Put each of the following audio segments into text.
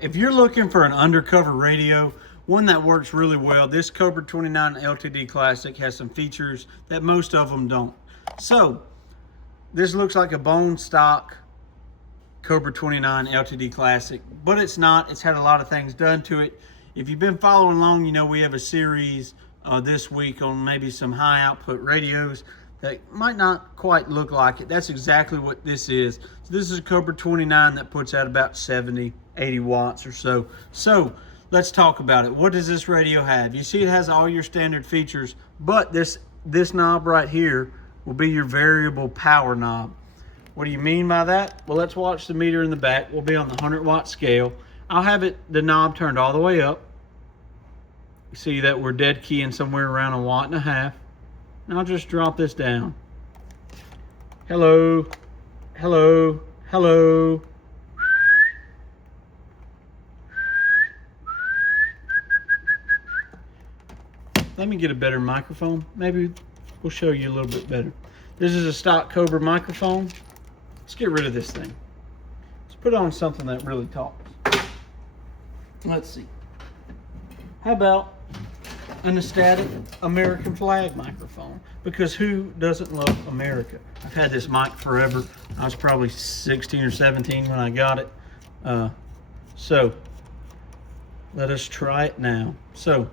If you're looking for an undercover radio, one that works really well, this Cobra 29 LTD Classic has some features that most of them don't. So, this looks like a bone stock Cobra 29 LTD Classic, but it's not. It's had a lot of things done to it. If you've been following along, you know we have a series this week on maybe some high output radios that might not quite look like it. That's exactly what this is. So this is a Cobra 29 that puts out about 70, 80 watts or so. So let's talk about it. What does this radio have? You see it has all your standard features, but this knob right here will be your variable power knob. What do you mean by that? Well, let's watch the meter in the back. We'll be on the 100-watt scale. I'll have the knob turned all the way up. You see that we're dead keying somewhere around 1.5 watts. And I'll just drop this down. Hello, hello, hello. Let me get a better microphone. Maybe we'll show you a little bit better. This is a stock Cobra microphone. Let's get rid of this thing. Let's put on something that really talks. Let's see. How about an static American flag microphone? Because who doesn't love America? I've had this mic forever. I was probably 16 or 17 when I got it. So let us try it now. So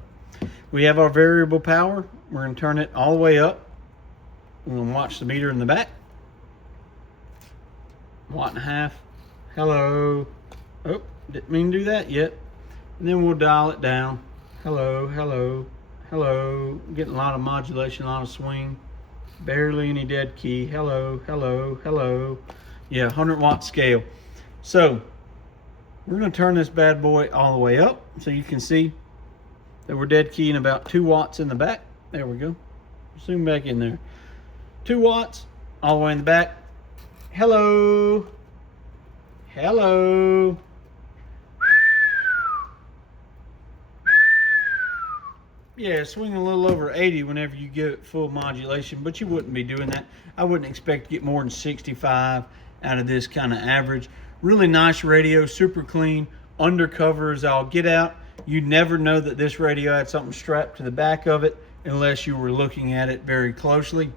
we have our variable power. We're going to turn it all the way up. We're going to watch the meter in the back. 1.5 watts. Hello. Oh, didn't mean to do that yet. And then we'll dial it down. Hello, hello, hello. Getting a lot of modulation, a lot of swing. Barely any dead key. Hello, hello, hello. Yeah, 100-watt scale. So we're going to turn this bad boy all the way up so you can see that we're dead keying about 2 watts in the back. There we go. Zoom back in there. 2 watts all the way in the back. Hello. Hello. Yeah, swing a little over 80 whenever you give it full modulation, but you wouldn't be doing that. I wouldn't expect to get more than 65 out of this kind of average. Really nice radio, super clean, undercover as I'll get out. You'd never know that this radio had something strapped to the back of it unless you were looking at it very closely.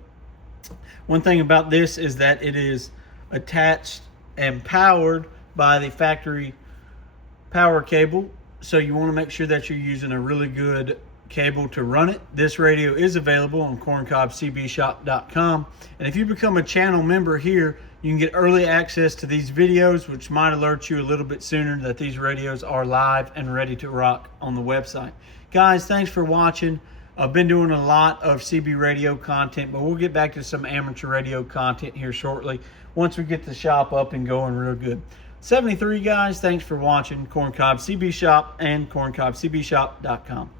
One thing about this is that it is attached and powered by the factory power cable. So you want to make sure that you're using a really good cable to run it. This radio is available on corncobcbshop.com. And if you become a channel member here, you can get early access to these videos, which might alert you a little bit sooner that these radios are live and ready to rock on the website. Guys, thanks for watching. I've been doing a lot of CB radio content, but we'll get back to some amateur radio content here shortly once we get the shop up and going real good. 73 guys, thanks for watching Corncob CB Shop and corncobcbshop.com.